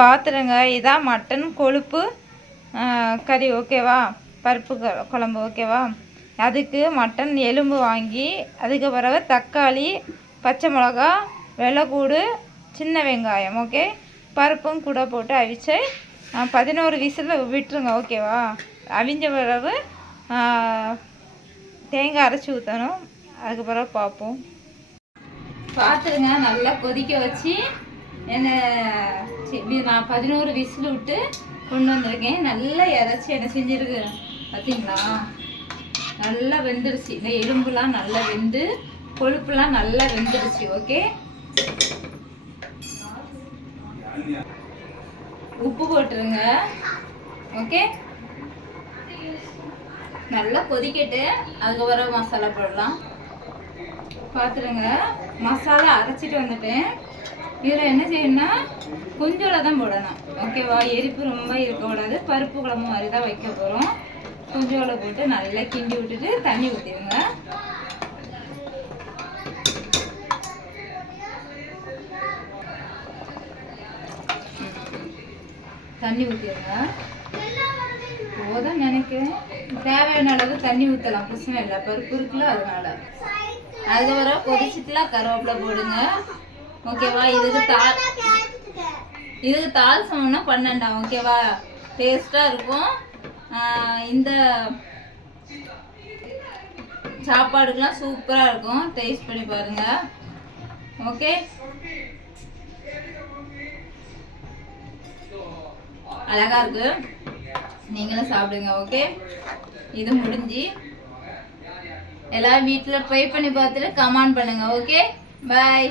பார்த்துடுங்க. இதான் மட்டன் கொழுப்பு கறி ஓகேவா, பருப்பு குழம்பு ஓகேவா. அதுக்கு மட்டன் எலும்பு வாங்கி அதுக்கு பிறகு தக்காளி, பச்சை மிளகா, வெள்ளைப்பூடு, சின்ன வெங்காயம் ஓகே, பருப்பும் கூட போட்டு அவிச்சு 11 விசில் விட்டுருங்க ஓகேவா. அவிஞ்ச பிறகு தேங்காய் அரைச்சி ஊற்றணும். அதுக்கு பிறகு பார்ப்போம். பார்த்துருங்க, நல்லா கொதிக்க வச்சு நான் 11 விசில் விட்டு கொண்டு வந்திருக்கேன். நல்லா இறச்சி என்ன செஞ்சுருக்கு பார்த்தீங்களா, நல்லா வெந்துடுச்சு. இந்த எலும்புலாம் நல்லா வெந்து கொழுப்புலாம் நல்லா வெந்துடுச்சு ஓகே. உப்பு போட்டுருங்க ஓகே. நல்லா கொதிக்கட்டு, அதுக்கப்புறம் மசாலா போடலாம். பார்த்துருங்க, மசாலா அரைச்சிட்டு வந்துட்டேன். இதில் என்ன செய்யணும்னா கொஞ்சோட தான் போடணும் ஓகேவா. எரிப்பு ரொம்ப இருக்கக்கூடாது. பருப்பு குழம்பு மாதிரி தான் வைக்க போகிறோம். கொஞ்சோட போட்டு நல்லா கிண்டி விட்டுட்டு தண்ணி ஊற்றிடுங்க. தண்ணி ஊற்றிடுங்க போதும் நினைக்கிறேன். தேவையான அளவு தண்ணி ஊற்றலாம், பிரச்சனை இல்லை. பருப்பு இருக்குல்ல அதனால. அதுக்கப்புறம் கொதிச்சுட்டுலாம் கருவேப்பிலை போடுங்க ஓகேவா. இதுக்கு தாள் சமம்னா பண்ணண்டாம் ஓகேவா. டேஸ்ட்டாக இருக்கும். இந்த சாப்பாடுக்கெலாம் சூப்பராக இருக்கும். டேஸ்ட் பண்ணி பாருங்க ஓகே. அழகா இருக்கு, நீங்களும் சாப்பிடுங்க ஓகே. இது முடிஞ்சு எல்லாரும் வீட்டில் ட்ரை பண்ணி பார்த்துட்டு கமெண்ட் பண்ணுங்க ஓகே. பாய்.